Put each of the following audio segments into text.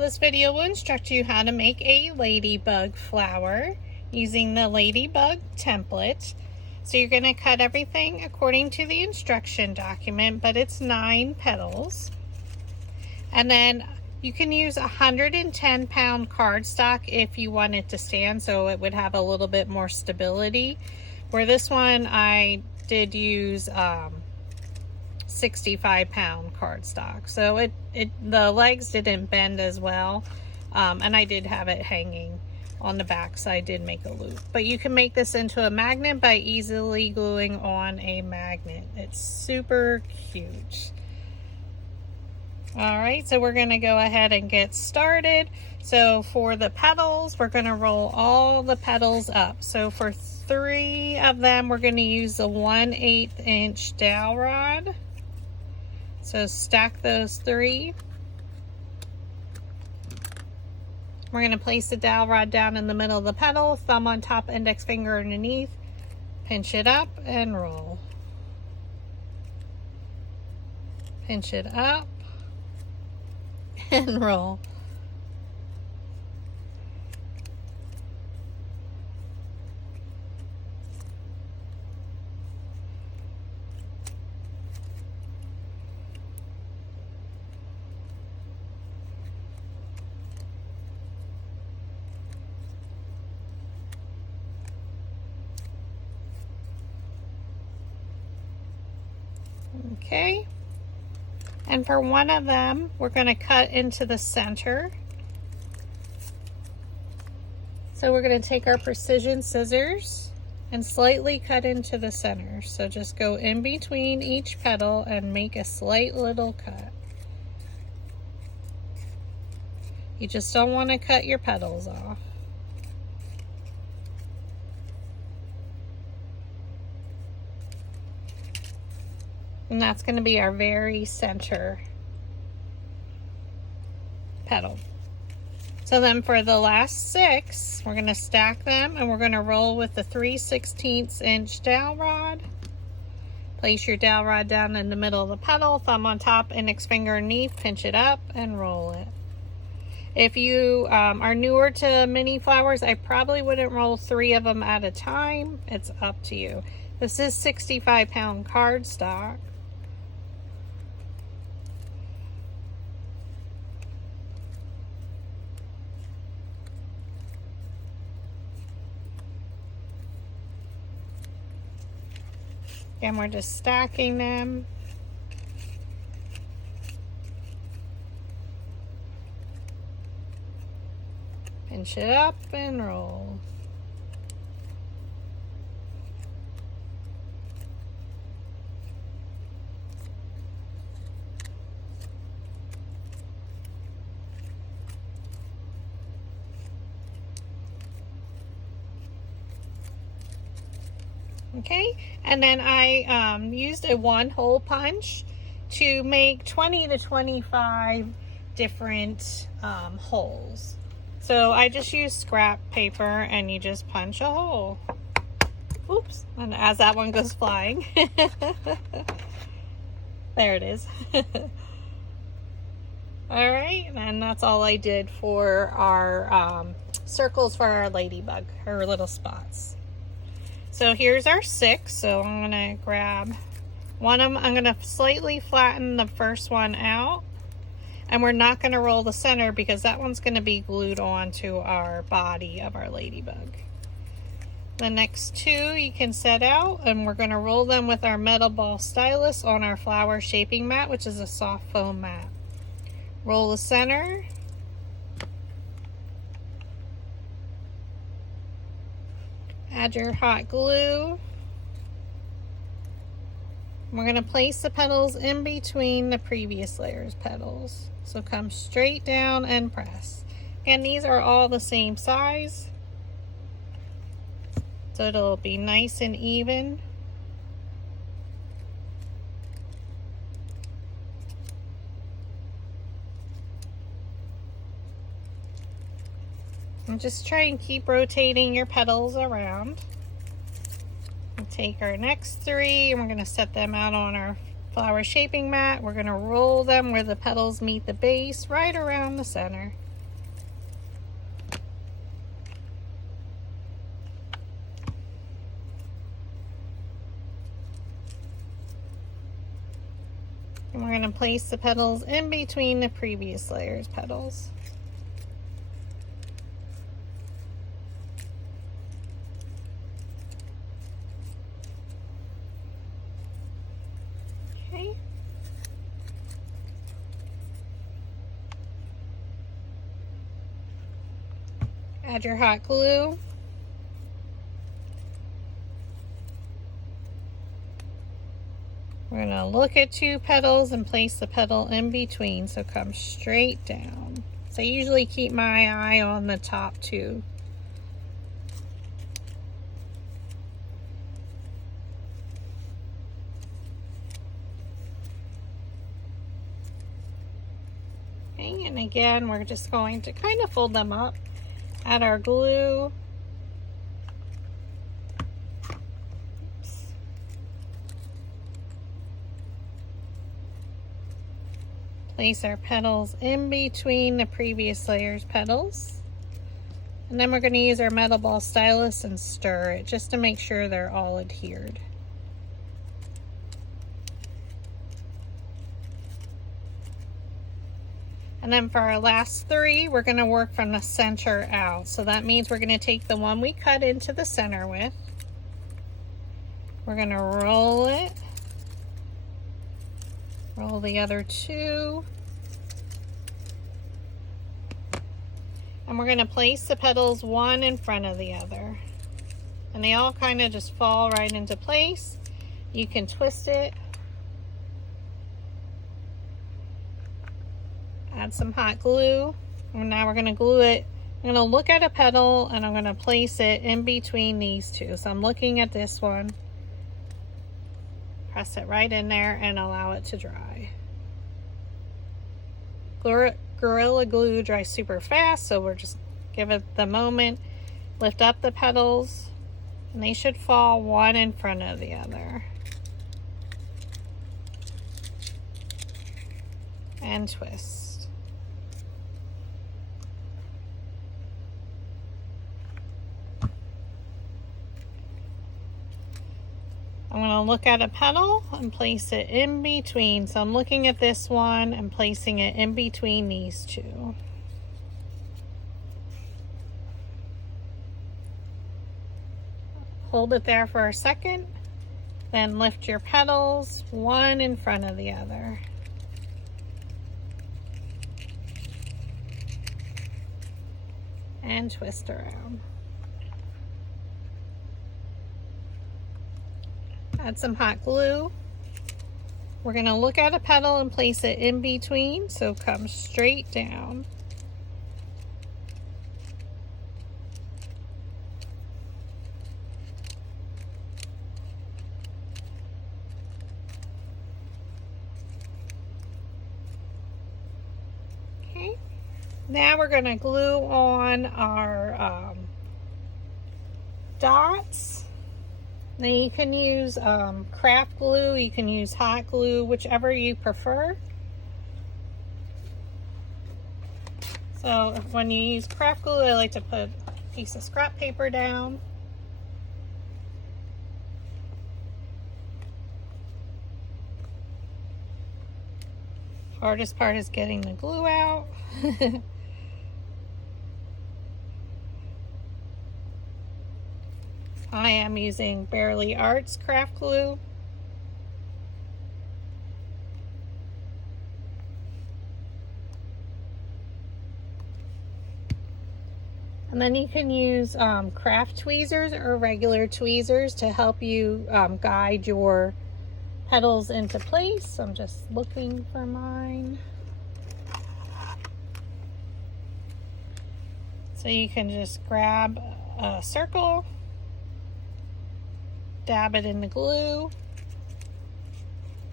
this video will instruct you how to make a ladybug flower using the ladybug template. So you're going to cut everything according to the instruction document, but it's 9 petals. And then you can use 110-pound cardstock if you want it to stand, so it would have a little bit more stability. Where this one I did use 65-pound cardstock, so the legs didn't bend as well, and I did have it hanging on the back, so I did make a loop. But you can make this into a magnet by easily gluing on a magnet. It's super cute. Alright, so we're going to go ahead and get started. So for the petals, we're going to roll all the petals up. So for 3 of them, we're going to use the 1/8 inch dowel rod. So stack those 3. We're going to place the dowel rod down in the middle of the petal, thumb on top, index finger underneath, pinch it up and roll. Pinch it up and roll. Okay, and for one of them, we're going to cut into the center. So we're going to take our precision scissors and slightly cut into the center. So just go in between each petal and make a slight little cut. You just don't want to cut your petals off. And that's going to be our very center petal. So then for the last 6, we're going to stack them and we're going to roll with the 3/16 inch dowel rod. Place your dowel rod down in the middle of the petal, thumb on top, index finger underneath, pinch it up and roll it. If you are newer to mini flowers, I probably wouldn't roll 3 of them at a time. It's up to you. This is 65-pound cardstock. And we're just stacking them. Pinch it up and roll. Okay, and then I used a 1-hole punch to make 20 to 25 different holes. So I just used scrap paper and you just punch a hole. Oops, and as that one goes flying. There it is. Alright, and that's all I did for our circles for our ladybug, her little spots. So here's our 6. So I'm going to grab one of them. I'm going to slightly flatten the first one out. And we're not going to roll the center because that one's going to be glued onto our body of our ladybug. The next 2 you can set out, and we're going to roll them with our metal ball stylus on our flower shaping mat, which is a soft foam mat. Roll the center. Add your hot glue. We're going to place the petals in between the previous layer's petals. So come straight down and press. And these are all the same size, so it'll be nice and even. And just try and keep rotating your petals around. We'll take our next 3 and we're going to set them out on our flower shaping mat. We're going to roll them where the petals meet the base, right around the center. And we're going to place the petals in between the previous layer's petals. Okay. Add your hot glue. We're going to look at two petals and place the petal in between, so come straight down. So I usually keep my eye on the top two. Okay, and again, we're just going to kind of fold them up, add our glue. Place our petals in between the previous layer's petals. And then we're going to use our metal ball stylus and stir it just to make sure they're all adhered. And then for our last three, we're going to work from the center out. So that means we're going to take the one we cut into the center with. We're going to roll it. Roll the other two. And we're going to place the petals one in front of the other. And they all kind of just fall right into place. You can twist it. Add some hot glue. And now we're going to glue it. I'm going to look at a petal and I'm going to place it in between these two. So I'm looking at this one. Press it right in there and allow it to dry. Gorilla Glue dries super fast, so we're just give it the moment. Lift up the petals, and they should fall one in front of the other. And twist. I'm going to look at a petal and place it in between. So I'm looking at this one and placing it in between these two. Hold it there for a second, then lift your petals one in front of the other. And twist around. Add some hot glue. We're going to look at a petal and place it in between, so come straight down. Okay. Now we're going to glue on our dots. Now you can use craft glue, you can use hot glue, whichever you prefer. So when you use craft glue, I like to put a piece of scrap paper down. Hardest part is getting the glue out. I am using Barely Arts craft glue. And then you can use craft tweezers or regular tweezers to help you guide your petals into place. I'm just looking for mine. So you can just grab a circle, dab it in the glue,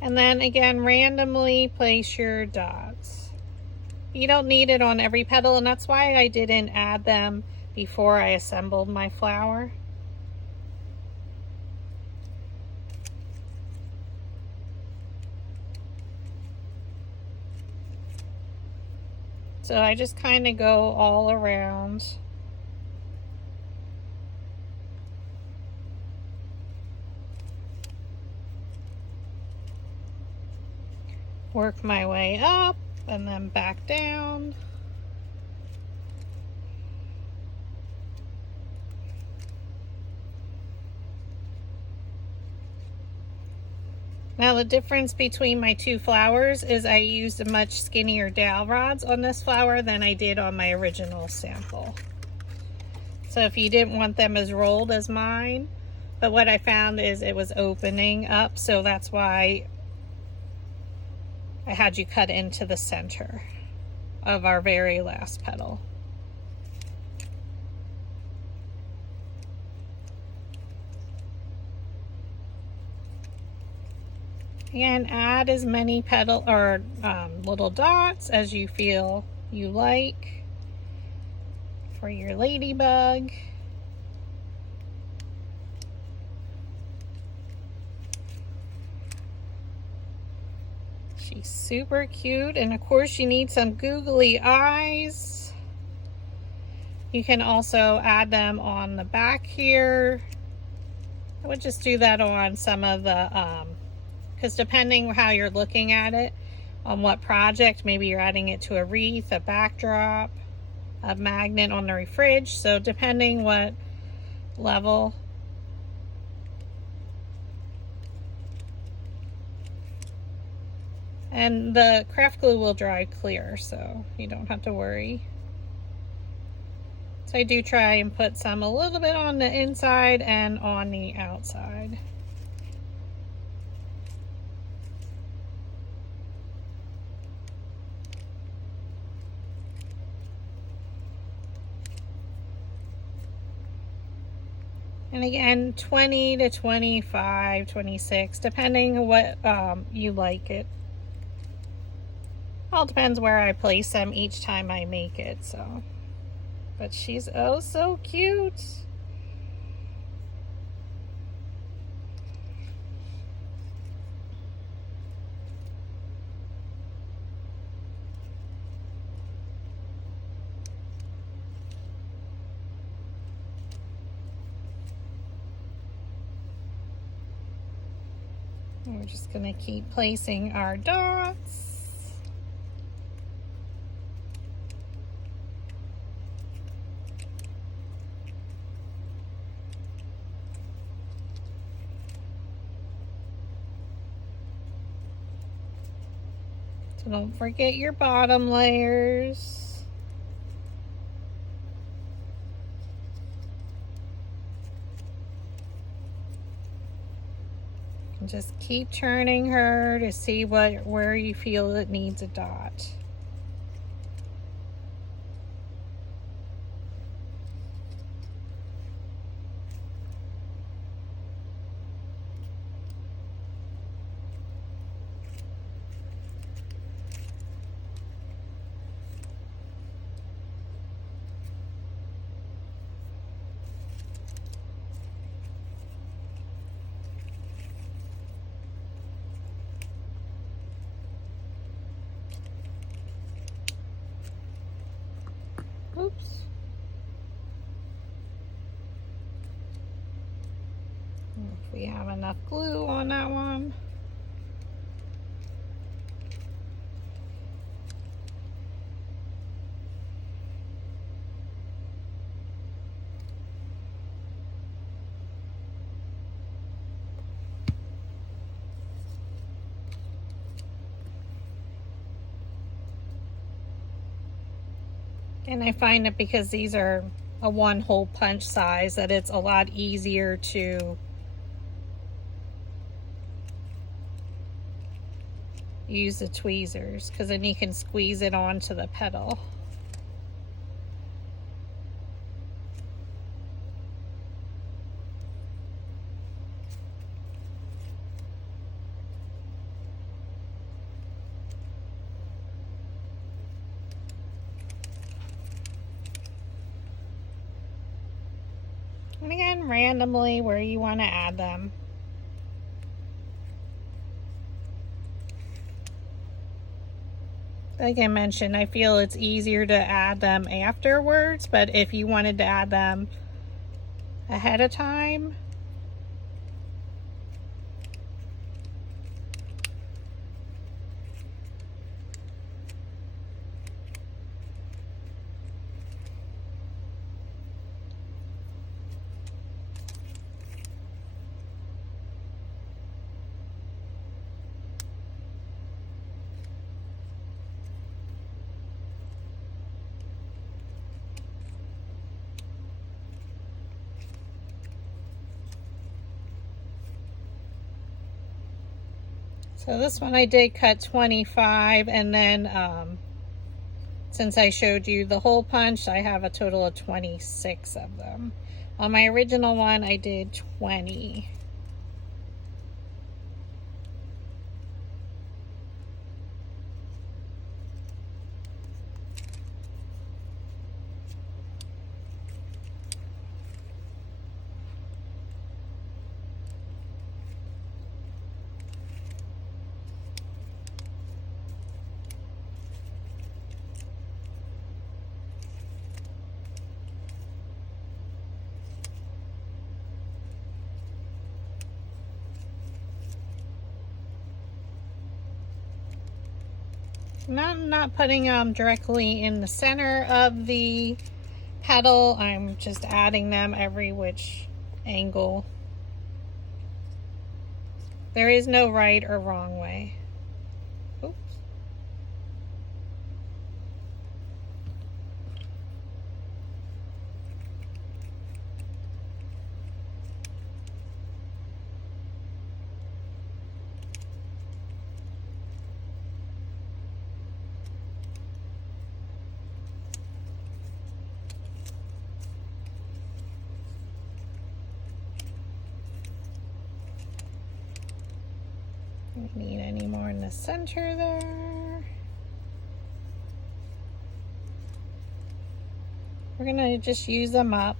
and then again randomly place your dots. You don't need it on every petal, and that's why I didn't add them before I assembled my flower. So I just kind of go all around. work my way up and then back down. Now the difference between my two flowers is I used much skinnier dowel rods on this flower than I did on my original sample. So if you didn't want them as rolled as mine, but what I found is it was opening up, so that's why I had you cut into the center of our very last petal. And add as many petal or little dots as you feel you like for your ladybug. She's super cute, and of course you need some googly eyes. You can also add them on the back here. I would just do that on some of the because depending how you're looking at it, on what project, maybe you're adding it to a wreath, a backdrop, a magnet on the fridge, so depending what level. And the craft glue will dry clear, so you don't have to worry. So I do try and put some a little bit on the inside and on the outside. And again, 20 to 25, 26, depending on what you like it. All depends where I place them each time I make it, so. But she's oh so cute. And we're just gonna keep placing our dots. So don't forget your bottom layers. And just keep turning her to see where you feel it needs a dot. Oops. If we have enough glue on that one. And I find that because these are a one hole punch size, that it's a lot easier to use the tweezers, because then you can squeeze it onto the petal. And again, randomly where you want to add them. Like I mentioned, I feel it's easier to add them afterwards, but if you wanted to add them ahead of time, So this one I did cut 25, and then since I showed you the hole punch, I have a total of 26 of them. On my original one, I did 20. Not putting them directly in the center of the petal. I'm just adding them every which angle. There is no right or wrong way. Oops. Don't need any more in the center there. We're gonna just use them up.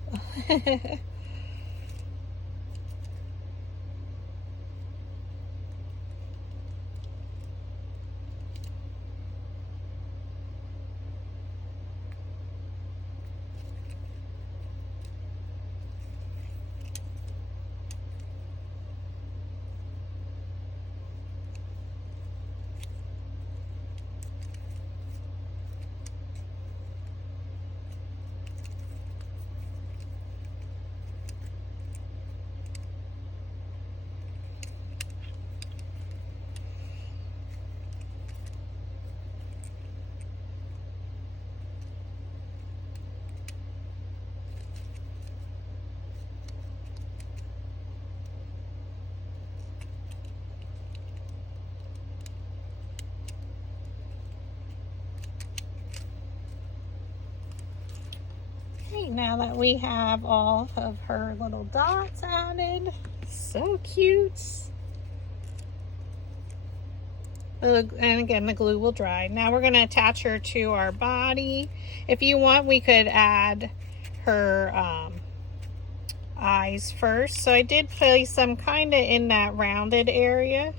Okay, now that we have all of her little dots added, so cute. And again, the glue will dry. Now we're going to attach her to our body. If you want, we could add her eyes first. So I did place them kind of in that rounded area.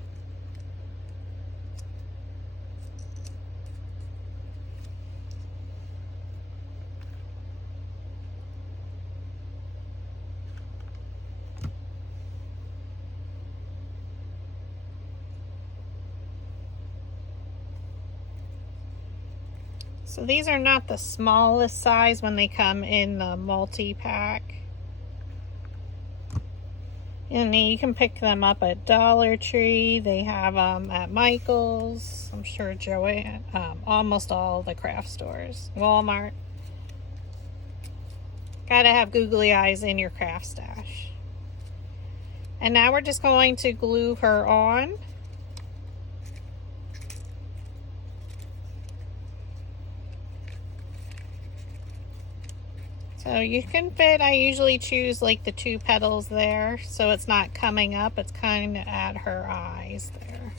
So these are not the smallest size when they come in the multi-pack. And you can pick them up at Dollar Tree. They have them at Michael's. I'm sure Joanne, almost all the craft stores. Walmart. Gotta have googly eyes in your craft stash. And now we're just going to glue her on. So you can fit, I usually choose like the 2 petals there so it's not coming up, it's kind of at her eyes there.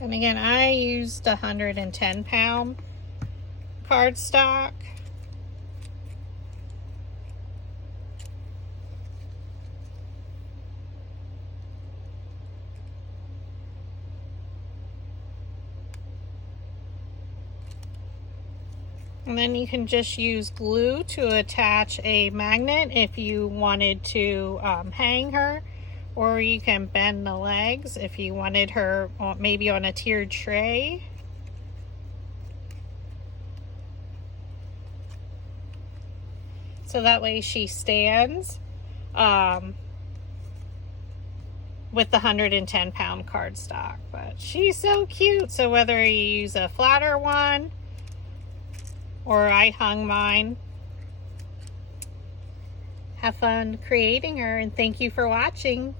And again, I used 110-pound cardstock. And then you can just use glue to attach a magnet if you wanted to hang her, or you can bend the legs if you wanted her maybe on a tiered tray. So that way she stands. with the 110-pound cardstock. But she's so cute. So whether you use a flatter one or I hung mine, have fun creating her, and thank you for watching.